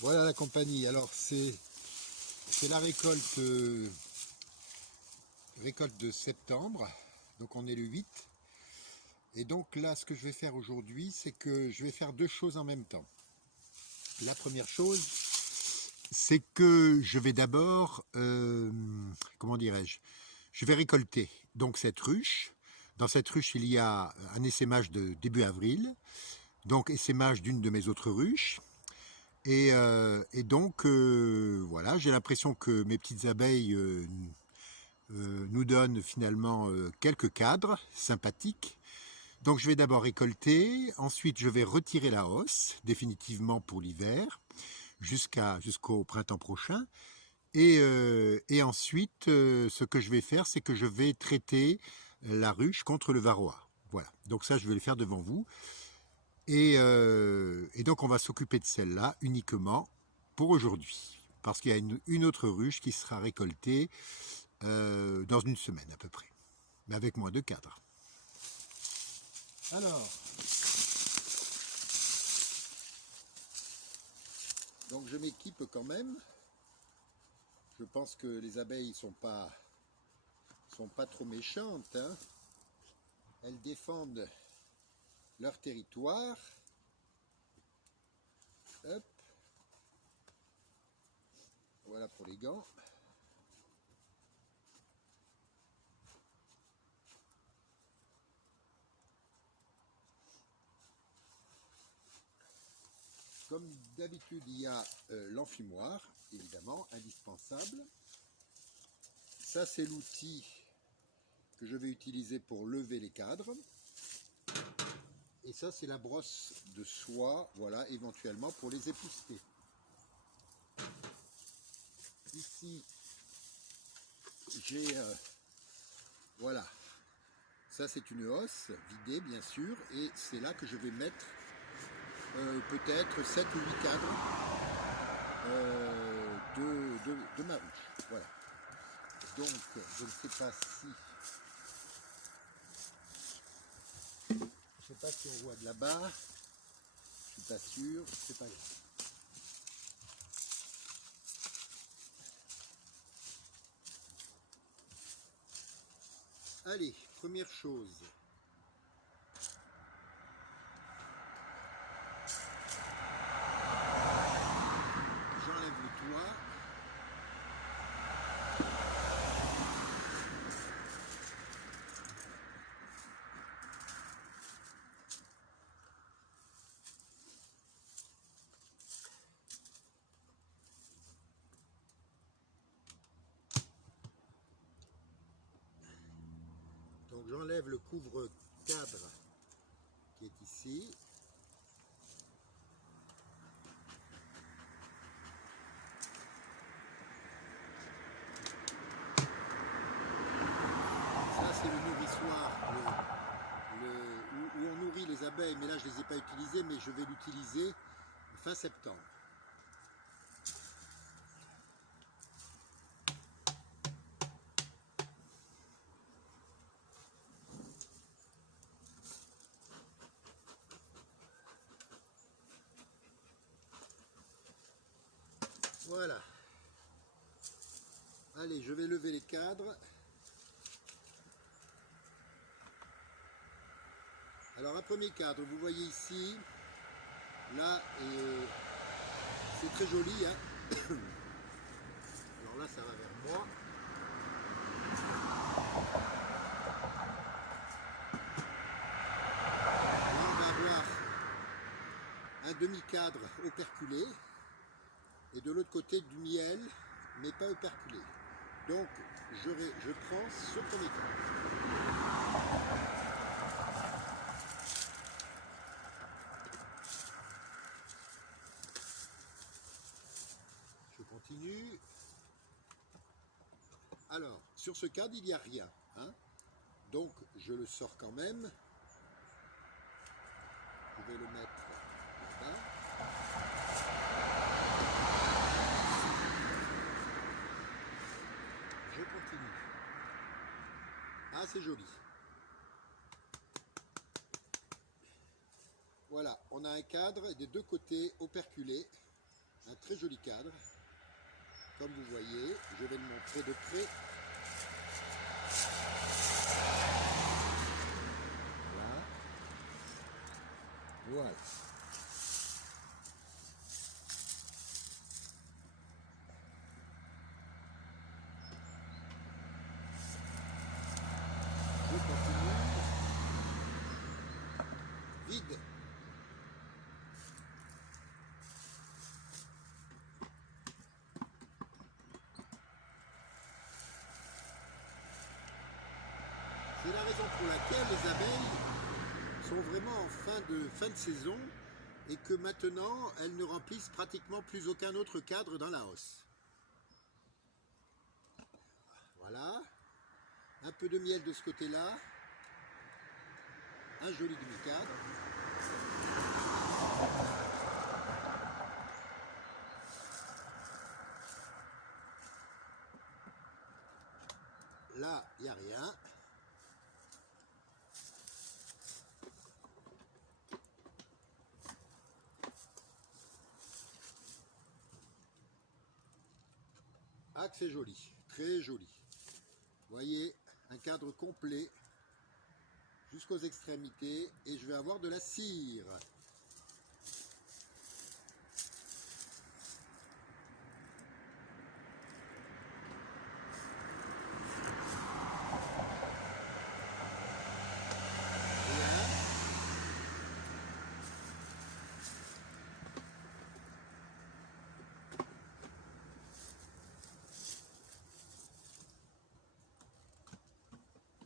Voilà la compagnie. Alors c'est la récolte de septembre. Donc on est le 8. Et donc là, ce que je vais faire aujourd'hui, c'est que je vais faire deux choses en même temps. La première chose, c'est que je vais d'abord, comment dirais-je, je vais récolter donc cette ruche. Dans cette ruche, il y a un essaimage de début avril, donc essaimage d'une de mes autres ruches. Et donc, voilà, j'ai l'impression que mes petites abeilles nous donnent finalement quelques cadres sympathiques. Donc je vais d'abord récolter, ensuite je vais retirer la hausse définitivement pour l'hiver jusqu'au printemps prochain. Et ensuite, ce que je vais faire, c'est que je vais traiter la ruche contre le varroa. Voilà, donc ça je vais le faire devant vous. Et donc on va s'occuper de celle-là uniquement pour aujourd'hui. Parce qu'il y a une autre ruche qui sera récoltée dans une semaine à peu près. Mais avec moins de cadres. Alors, donc je m'équipe quand même. Je pense que les abeilles sont pas trop méchantes, hein. Elles défendent leur territoire. Hop. Voilà pour les gants. Comme d'habitude, il y a l'enfumoir, évidemment, indispensable. Ça, c'est l'outil que je vais utiliser pour lever les cadres. Et ça, c'est la brosse de soie, voilà, éventuellement pour les épousseter. Ici, j'ai, voilà, ça c'est une hausse vidée, bien sûr, et c'est là que je vais mettre peut-être 7 ou 8 cadres de ma ruche. Voilà. Donc, je ne sais pas si... Je sais pas si on voit de là-bas. Je suis pas sûr. C'est pas grave. Allez, première chose. J'enlève le toit. Donc j'enlève le couvre-cadre qui est ici. Ça c'est le nourrissoir où on nourrit les abeilles, mais là je ne les ai pas utilisées, mais je vais l'utiliser fin septembre. Voilà. Allez, je vais lever les cadres. Alors un premier cadre, vous voyez ici, là, c'est très joli, hein. Alors là, ça va vers moi. Là, on va avoir un demi-cadre operculé, et de l'autre côté du miel, mais pas operculé. Donc, je prends ce premier cadre. Je continue. Alors, sur ce cadre, il n'y a rien, hein. Donc, je le sors quand même. Je vais le mettre là-bas. Je continue. Ah, c'est joli. Voilà, on a un cadre des deux côtés operculé. un très joli cadre. Comme vous voyez, je vais le montrer de près. Voilà. Voilà. Je continue. Vide. C'est la raison pour laquelle les abeilles sont vraiment en fin de saison et que maintenant elles ne remplissent pratiquement plus aucun autre cadre dans la hausse. Voilà, un peu de miel de ce côté-là, un joli demi-cadre. Là, il n'y a rien. Ah, que c'est joli, très joli. Vous voyez, un cadre complet jusqu'aux extrémités et je vais avoir de la cire.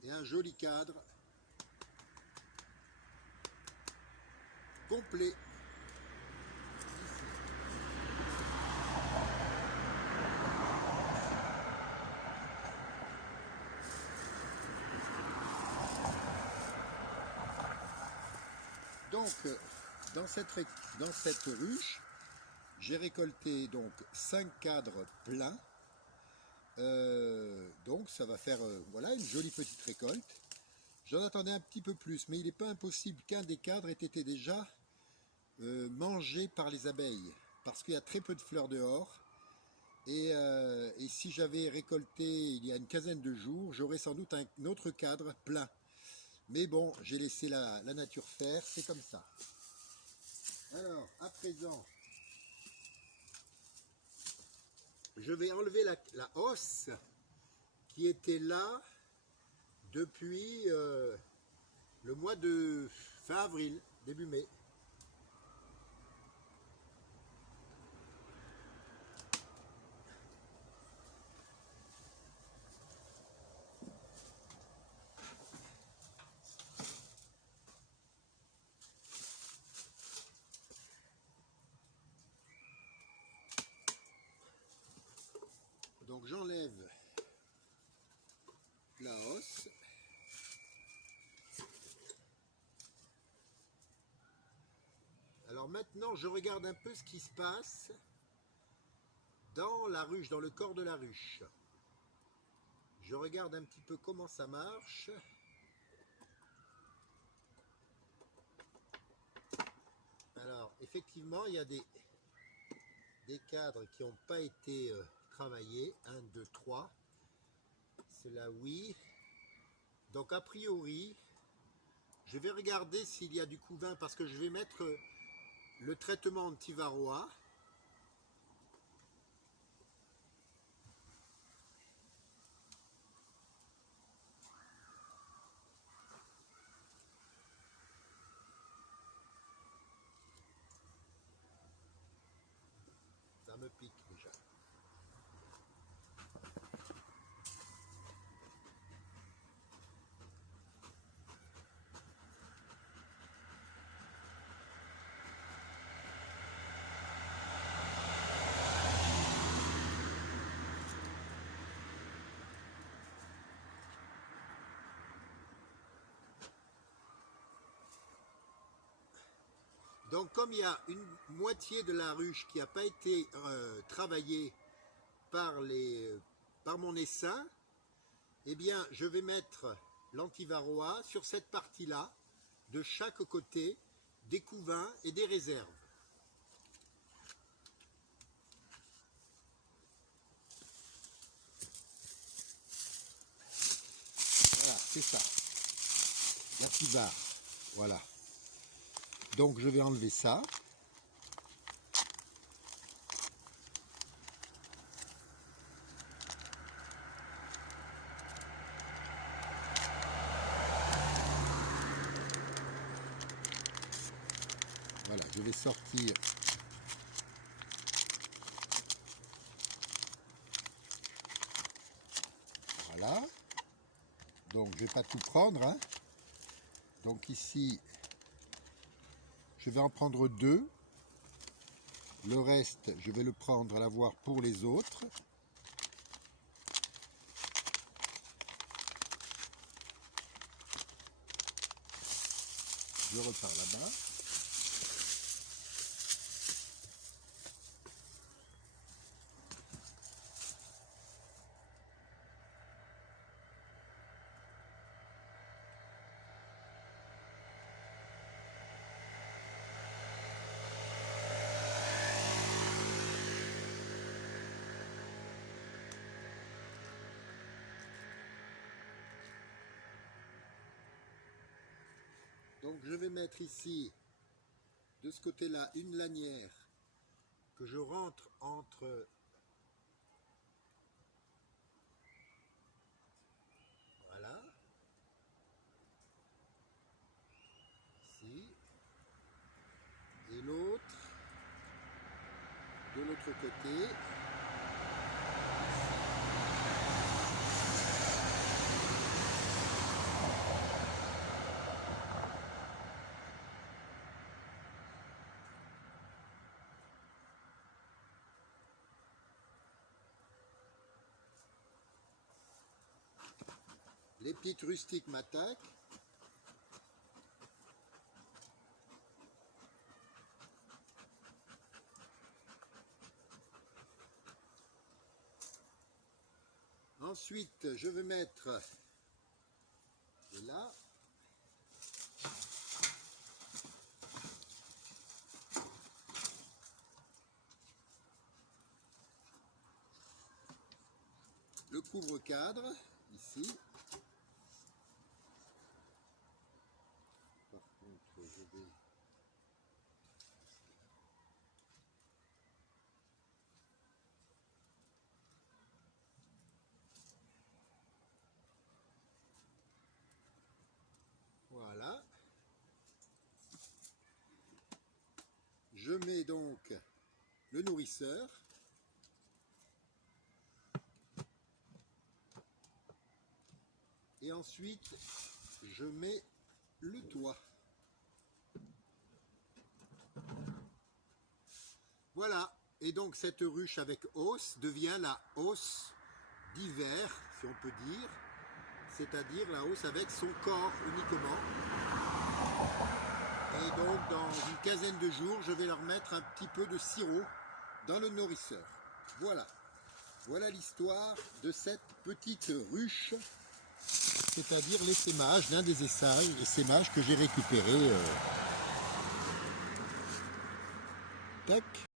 Et un joli cadre complet. Donc, dans cette ruche, j'ai récolté donc 5 cadres pleins. Donc ça va faire voilà une jolie petite récolte. J'en attendais un petit peu plus, mais il n'est pas impossible qu'un des cadres ait été déjà mangé par les abeilles, parce qu'il y a très peu de fleurs dehors. Et si j'avais récolté il y a une quinzaine de jours, j'aurais sans doute un autre cadre plein. Mais bon, j'ai laissé la nature faire, c'est comme ça. Alors, à présent, je vais enlever la hausse qui était là depuis le mois de fin avril, début mai. Donc j'enlève la hausse. Alors maintenant je regarde un peu ce qui se passe dans la ruche, dans le corps de la ruche. Je regarde un petit peu comment ça marche. Alors effectivement il y a des cadres qui n'ont pas été travaillés. 1, 2, 3. Cela oui. Donc a priori, je vais regarder s'il y a du couvain parce que je vais mettre le traitement anti-varroa. Ça me pique déjà. Donc comme il y a une moitié de la ruche qui n'a pas été travaillée par mon essaim, eh bien je vais mettre l'antivarroa sur cette partie-là, de chaque côté, des couvains et des réserves. c'est ça. La petite barre. Voilà. Donc je vais enlever ça. Voilà, je vais sortir. Voilà. Donc je ne vais pas tout prendre, hein. Donc ici, je vais en prendre 2. Le reste, je vais le prendre à l'avoir pour les autres. Je repars là-bas. Donc je vais mettre ici, de ce côté-là, une lanière que je rentre entre... Voilà. Ici. Et l'autre, de l'autre côté. Les petites rustiques m'attaquent. Ensuite, je vais mettre là. Le couvre-cadre, ici. Par contre, je vais... Voilà. Je mets donc le nourrisseur. Et ensuite, je mets le toit. Voilà. Et donc cette ruche avec hausse devient la hausse d'hiver, si on peut dire. C'est-à-dire la hausse avec son corps uniquement. Et donc dans une quinzaine de jours, je vais leur mettre un petit peu de sirop dans le nourrisseur. Voilà. Voilà l'histoire de cette petite ruche, c'est-à-dire l'essaimage, l'un des essaimages que j'ai récupéré. Tac.